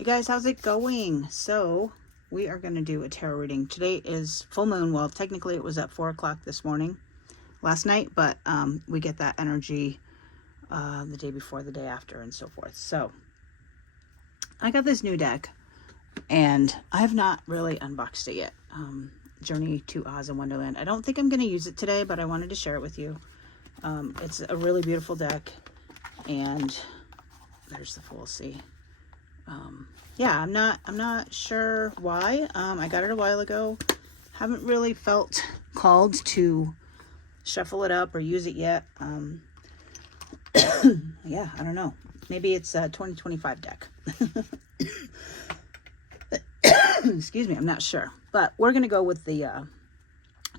Hey guys, how's it going? So we are going to do a tarot reading. Today is full moon. Well, technically it was at 4 o'clock this morning, last night, but we get that energy the day before, the day after, and so forth. So I got this new deck, and I have not really unboxed it yet. Journey to Oz and Wonderland. I don't think I'm going to use it today, but I wanted to share it with you. It's a really beautiful deck, and there's the Fool. See. Yeah, I'm not sure why. I got it a while ago. Haven't really felt called to shuffle it up or use it yet. Yeah, I don't know. Maybe it's a 2025 deck. Excuse me, I'm not sure. But we're going to go with the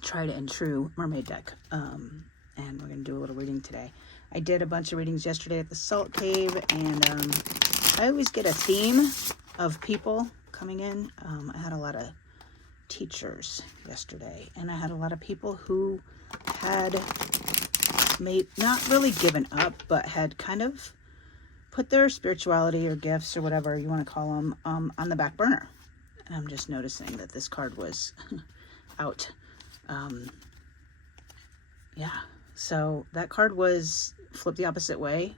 tried and true mermaid deck. And we're going to do a little reading today. I did a bunch of readings yesterday at the Salt Cave, and I always get a theme of people coming in. I had a lot of teachers yesterday, and I had a lot of people who had not really given up, but had kind of put their spirituality or gifts or whatever you want to call them on the back burner. And I'm just noticing that this card was out. Yeah, so that card was flipped the opposite way.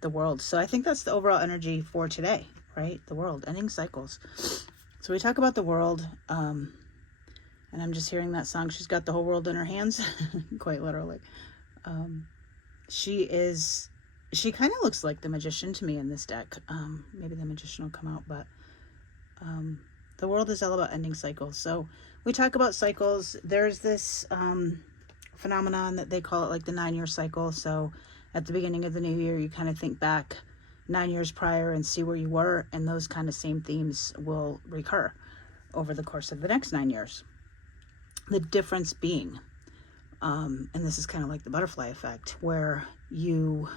The world. So I think that's the overall energy for today, right? The world, ending cycles. So we talk about the world, and I'm just hearing that song. She's got the whole world in her hands, quite literally. She kind of looks like the Magician to me in this deck. Maybe the Magician will come out, but the world is all about ending cycles. So we talk about cycles. There's this phenomenon that they call it like the 9-year cycle. So at the beginning of the new year, you kind of think back 9 years prior and see where you were, and those kind of same themes will recur over the course of the next 9 years. The difference being, and this is kind of like the butterfly effect, where you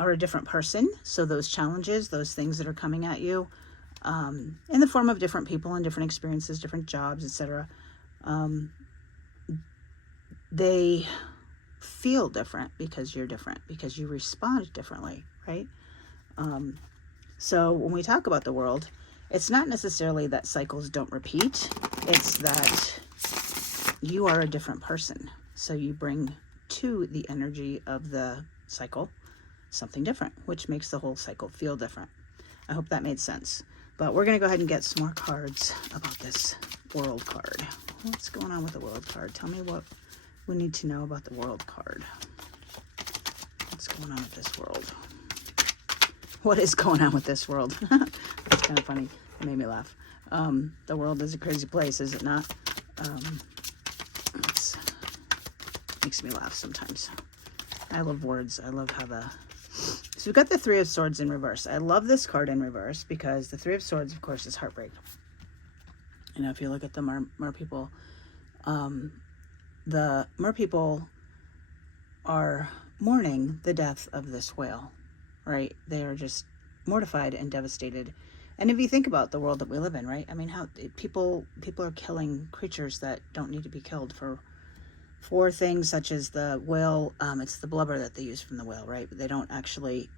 are a different person. So those challenges, those things that are coming at you in the form of different people and different experiences, different jobs, etc., they feel different because you're different, because you respond differently, right? So when we talk about the world, it's not necessarily that cycles don't repeat. It's that you are a different person. So you bring to the energy of the cycle something different, which makes the whole cycle feel different. I hope that made sense. But we're going to go ahead and get some more cards about this world card. What's going on with the world card? Tell me what we need to know about the world card. What's going on with this world? What is going on with this world? That's kind of funny. It made me laugh. The world is a crazy place, is it not? It makes me laugh sometimes. I love words. I love how so we've got the Three of Swords in reverse. I love this card in reverse because the Three of Swords, of course, is heartbreak. You know, if you look at the mer people, the mer people are mourning the death of this whale, right? They are just mortified and devastated. And if you think about the world that we live in, right? I mean, how people are killing creatures that don't need to be killed for things such as the whale. It's the blubber that they use from the whale, right? But they don't actually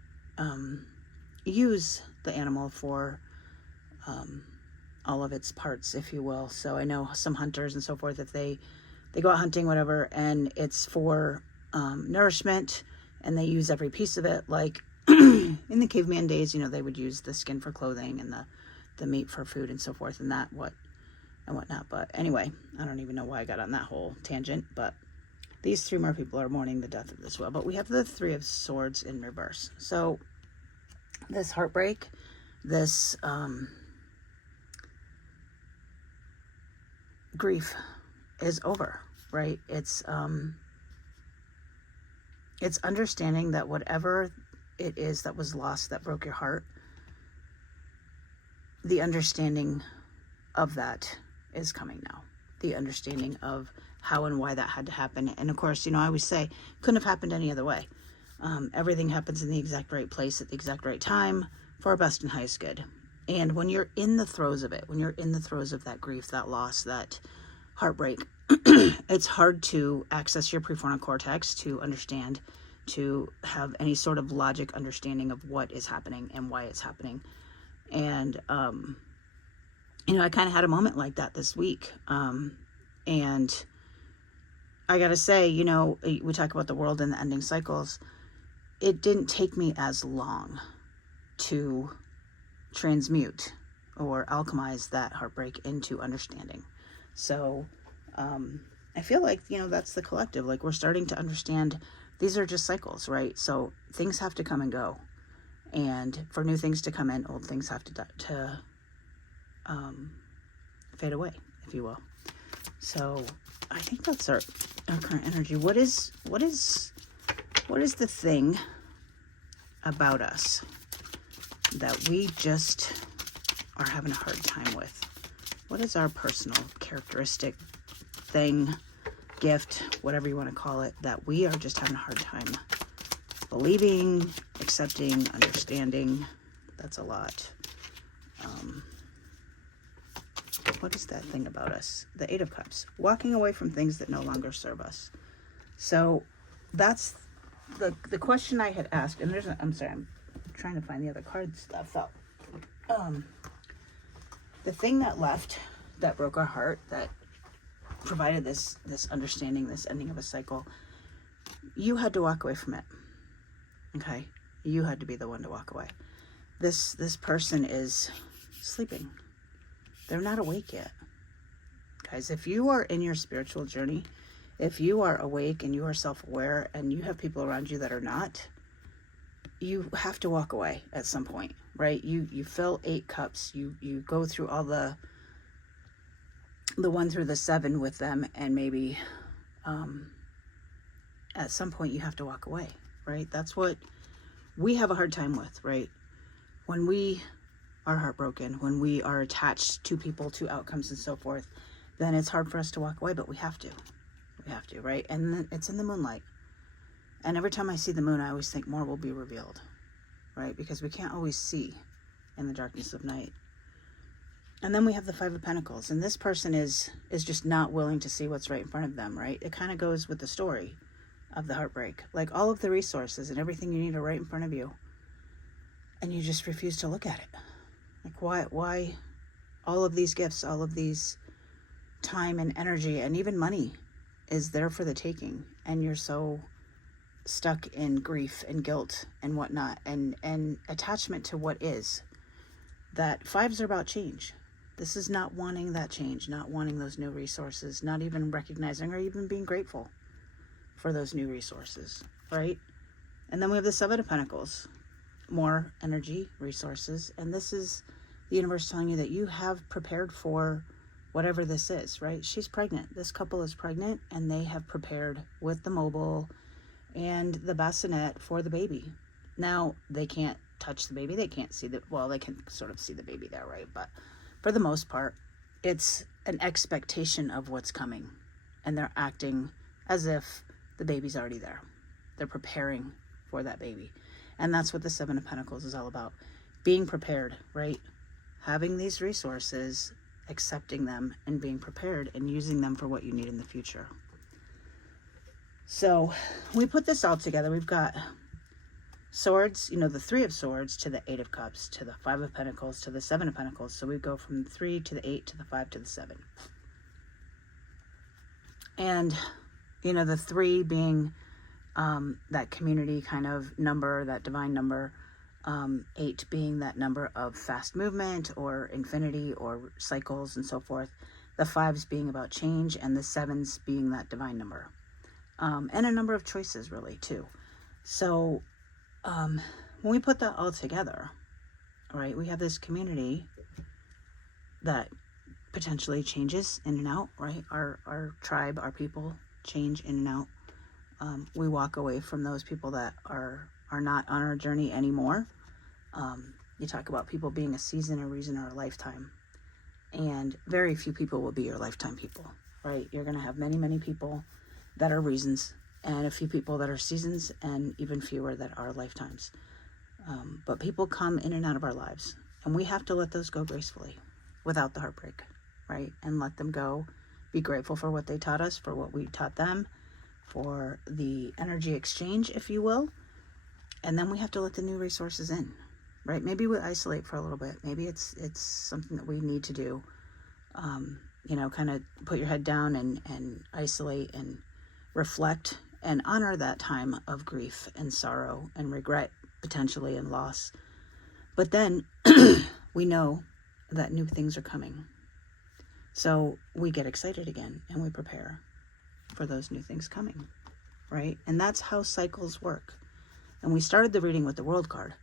use the animal for all of its parts, if you will. So I know some hunters and so forth, if they go out hunting, whatever, and it's for nourishment, and they use every piece of it, like in the caveman days, you know, they would use the skin for clothing and the meat for food and so forth, and whatnot. But anyway, I don't even know why I got on that whole tangent, but these three mer people are mourning the death of this whale. But we have the Three of Swords in reverse. So this heartbreak, this grief is over, right? It's understanding that whatever it is that was lost, that broke your heart, the understanding of that is coming now. The understanding of how and why that had to happen. And of course, you know, I always say, couldn't have happened any other way. Everything happens in the exact right place at the exact right time for our best and highest good. And when you're in the throes of it, when you're in the throes of that grief, that loss, that heartbreak, it's hard to access your prefrontal cortex to understand, to have any sort of logic understanding of what is happening and why it's happening. And, I kind of had a moment like that this week. And I got to say, we talk about the world and the ending cycles. It didn't take me as long to transmute or alchemize that heartbreak into understanding. So I feel like, that's the collective. Like, we're starting to understand these are just cycles, right? So things have to come and go. And for new things to come in, old things have to fade away, if you will. So I think that's our current energy. What is the thing about us that we just are having a hard time with? What is our personal characteristic, thing, gift, whatever you want to call it, that we are just having a hard time believing, accepting, understanding? That's a lot. What is that thing about us? The Eight of Cups. Walking away from things that no longer serve us. So that's the question I had asked. And I'm sorry, I'm trying to find the other cards that fell. The thing that left, that broke our heart, that provided this understanding, this ending of a cycle, you had to walk away from it. Okay? You had to be the one to walk away. This person is sleeping. They're not awake yet. Guys, if you are in your spiritual journey, if you are awake and you are self-aware and you have people around you that are not, you have to walk away at some point, right? You fill 8 cups. You go through all the 1 through the 7 with them, and maybe at some point you have to walk away, right? That's what we have a hard time with, right? When we are heartbroken, when we are attached to people, to outcomes and so forth, then it's hard for us to walk away, but we have to. We have to, right? And then it's in the moonlight. And every time I see the moon, I always think more will be revealed, right? Because we can't always see in the darkness of night. And then we have the 5 of Pentacles. And this person is just not willing to see what's right in front of them, right? It kind of goes with the story of the heartbreak. Like, all of the resources and everything you need are right in front of you, and you just refuse to look at it. Like, why all of these gifts, all of these time and energy and even money is there for the taking, and you're so stuck in grief and guilt and whatnot, and attachment to what is, that 5s are about change. This is not wanting that change, not wanting those new resources, not even recognizing or even being grateful for those new resources, right? And then we have the 7 of Pentacles, more energy, resources, and this is the universe telling you that you have prepared for whatever this is, right? She's pregnant. This couple is pregnant, and they have prepared with the mobile and the bassinet for the baby. Now, they can't touch the baby. They can't see they can sort of see the baby there, right? But for the most part, it's an expectation of what's coming, and they're acting as if the baby's already there. They're preparing for that baby. And that's what the 7 of Pentacles is all about. Being prepared, right? Having these resources, accepting them, and being prepared and using them for what you need in the future. So we put this all together. We've got swords, the 3 of Swords to the 8 of Cups, to the 5 of Pentacles, to the 7 of Pentacles. So we go from 3 to the 8 to the 5 to the 7. And, the 3 being that community kind of number, that divine number. 8 being that number of fast movement or infinity or cycles and so forth. The 5s being about change, and the 7s being that divine number. And a number of choices, really, too. So when we put that all together, right, we have this community that potentially changes in and out, right? Our tribe, our people change in and out. We walk away from those people that are not on our journey anymore. You talk about people being a season, a reason, or a lifetime. And very few people will be your lifetime people, right? You're going to have many, many people that are reasons, and a few people that are seasons, and even fewer that are lifetimes. But people come in and out of our lives, and we have to let those go gracefully without the heartbreak, right? And let them go. Be grateful for what they taught us, for what we taught them, for the energy exchange, if you will. And then we have to let the new resources in. right? Maybe we isolate for a little bit. Maybe it's something that we need to do. Kind of put your head down and isolate and reflect and honor that time of grief and sorrow and regret, potentially, and loss. But then we know that new things are coming. So we get excited again and we prepare for those new things coming, right? And that's how cycles work. And we started the reading with the World card.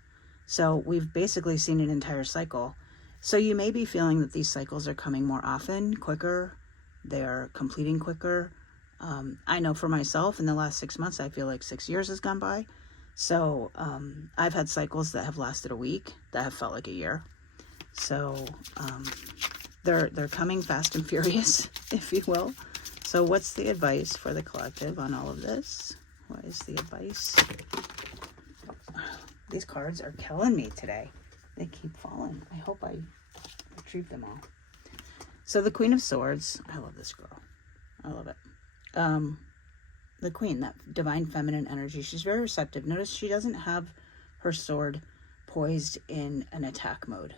So we've basically seen an entire cycle. So you may be feeling that these cycles are coming more often, quicker, they're completing quicker. I know for myself, in the last 6 months, I feel like 6 years has gone by. So I've had cycles that have lasted a week, that have felt like a year. So they're coming fast and furious, if you will. So what's the advice for the collective on all of this? What is the advice? These cards are killing me today. They keep falling. I hope I retrieve them all. So the Queen of Swords. I love this girl. I love it. The Queen, that divine feminine energy. She's very receptive. Notice she doesn't have her sword poised in an attack mode.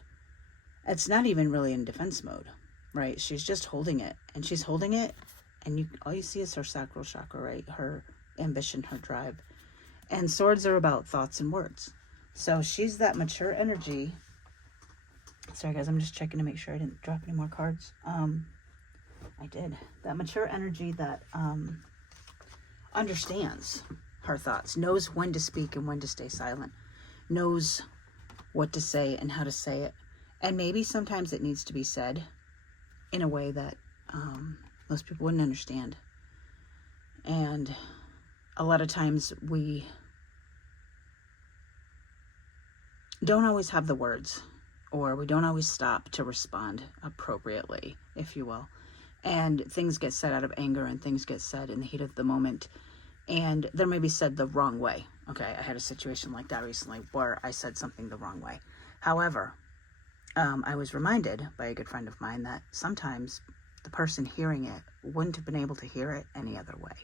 It's not even really in defense mode, right? She's just holding it. And she's holding it, and all you see is her sacral chakra, right? Her ambition, her drive. And swords are about thoughts and words. So she's that mature energy. Sorry guys, I'm just checking to make sure I didn't drop any more cards. I did. That mature energy that understands her thoughts, knows when to speak and when to stay silent, knows what to say and how to say it. And maybe sometimes it needs to be said in a way that most people wouldn't understand. And a lot of times we don't always have the words, or we don't always stop to respond appropriately, if you will. And things get said out of anger, and things get said in the heat of the moment, and they're maybe said the wrong way. Okay, I had a situation like that recently where I said something the wrong way. However, I was reminded by a good friend of mine that sometimes the person hearing it wouldn't have been able to hear it any other way.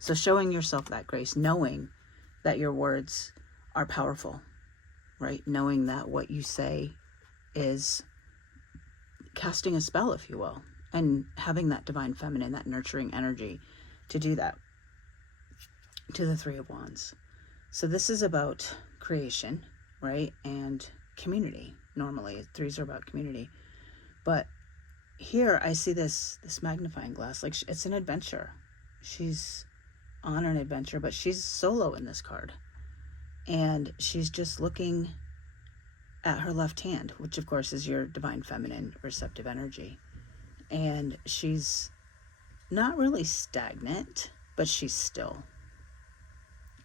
So showing yourself that grace, knowing that your words are powerful, right? Knowing that what you say is casting a spell, if you will, and having that divine feminine, that nurturing energy to do that. To the Three of Wands. So this is about creation, right? And community. Normally, threes are about community. But here I see this magnifying glass. Like, it's an adventure. She's on an adventure, but she's solo in this card. And she's just looking at her left hand, which of course is your divine feminine receptive energy. And she's not really stagnant, but she's still,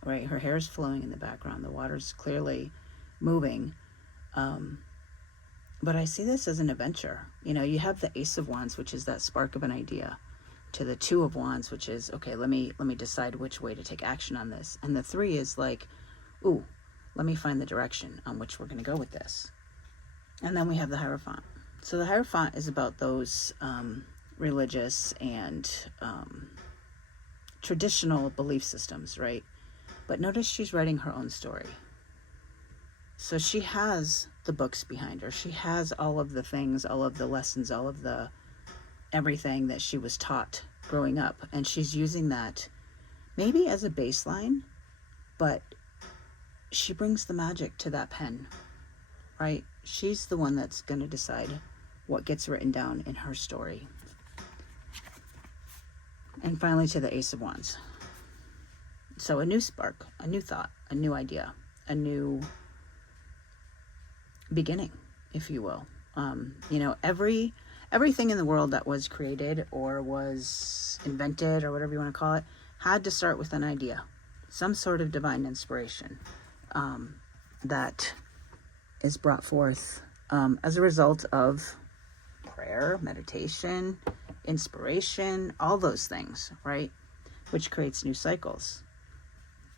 right? Her hair is flowing in the background. The water's clearly moving. But I see this as an adventure. You know, you have the Ace of Wands, which is that spark of an idea, to the Two of Wands, which is, okay, let me decide which way to take action on this. And the Three is like, ooh, let me find the direction on which we're going to go with this. And then we have the Hierophant. So the Hierophant is about those religious and traditional belief systems, right? But notice she's writing her own story. So she has the books behind her. She has all of the things, all of the lessons, all of the everything that she was taught growing up. And she's using that maybe as a baseline, but she brings the magic to that pen, right? She's the one that's going to decide what gets written down in her story. And finally to the Ace of Wands. So a new spark, a new thought, a new idea, a new beginning, if you will. You know, everything in the world that was created or was invented or whatever you want to call it had to start with an idea, some sort of divine inspiration that is brought forth as a result of prayer, meditation, inspiration, all those things, right? Which creates new cycles.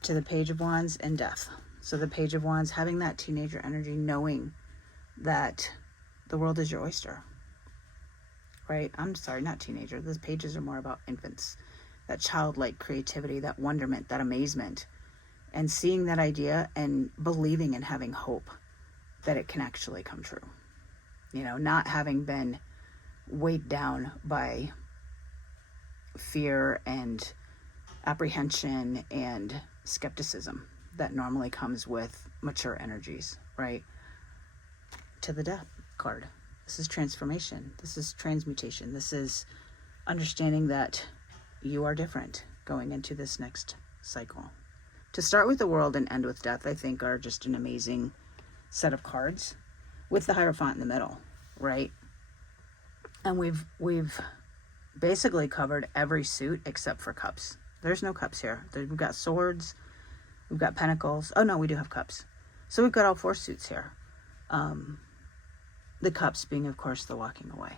To the Page of Wands and death. So the Page of Wands, having that teenager energy, knowing that the world is your oyster, right? I'm sorry, not teenager. Those pages are more about infants. That childlike creativity, that wonderment, that amazement. And seeing that idea and believing and having hope that it can actually come true. You know, not having been weighed down by fear and apprehension and skepticism that normally comes with mature energies, right? To the death card. This is transformation. This is transmutation. This is understanding that you are different going into this next cycle. To start with the world and end with death, I think, are just an amazing set of cards with the Hierophant in the middle, right? And we've basically covered every suit except for cups. There's no cups here. We've got swords, we've got pentacles. Oh no, we do have cups. So we've got all 4 suits here. The cups being, of course, the walking away.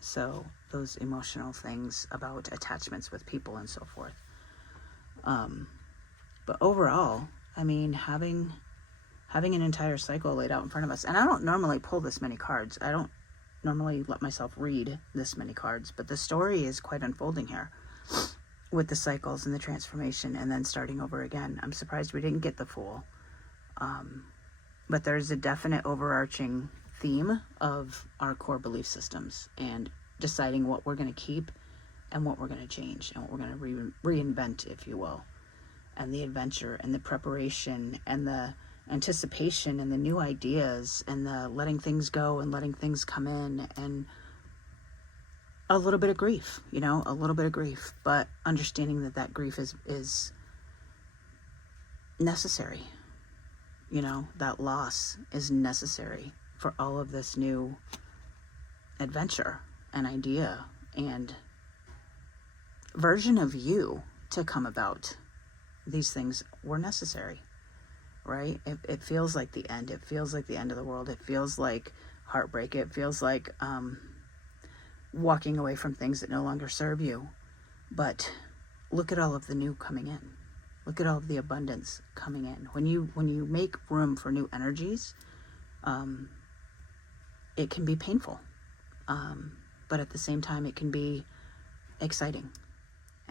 So those emotional things about attachments with people and so forth. But overall, I mean, having an entire cycle laid out in front of us. And I don't normally pull this many cards. I don't normally let myself read this many cards. But the story is quite unfolding here with the cycles and the transformation and then starting over again. I'm surprised we didn't get the Fool. But there's a definite overarching theme of our core belief systems and deciding what we're going to keep and what we're going to change and what we're going to reinvent, if you will. And the adventure and the preparation and the anticipation and the new ideas and the letting things go and letting things come in, and a little bit of grief, you know, a little bit of grief, but understanding that grief is necessary. You know, that loss is necessary for all of this new adventure and idea and version of you to come about. These things were necessary, right? It feels like the end. It feels like the end of the world. It feels like heartbreak. It feels like walking away from things that no longer serve you. But look at all of the new coming in. Look at all of the abundance coming in. When you make room for new energies, it can be painful. But at the same time, it can be exciting.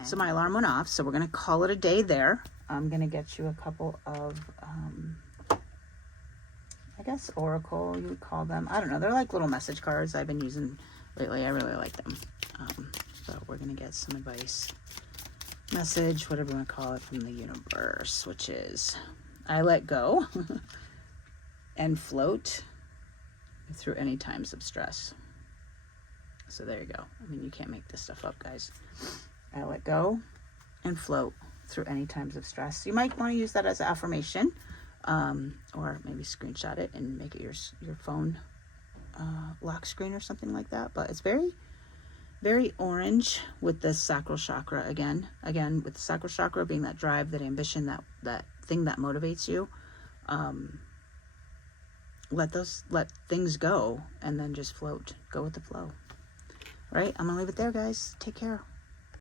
So my alarm went off, so we're going to call it a day there. I'm going to get you a couple of, I guess, oracle, you would call them. I don't know. They're like little message cards I've been using lately. I really like them. So we're going to get some advice, message, whatever you want to call it, from the universe, which is, I let go and float through any times of stress. So there you go. I mean, you can't make this stuff up, guys. I let go and float through any times of stress. You might want to use that as an affirmation, or maybe screenshot it and make it your phone lock screen or something like that. But it's very, very orange with the sacral chakra again with the sacral chakra being that drive, that ambition, that thing that motivates you. Let things go and then just float. Go with the flow. Right? I'm gonna leave it there, guys. Take care.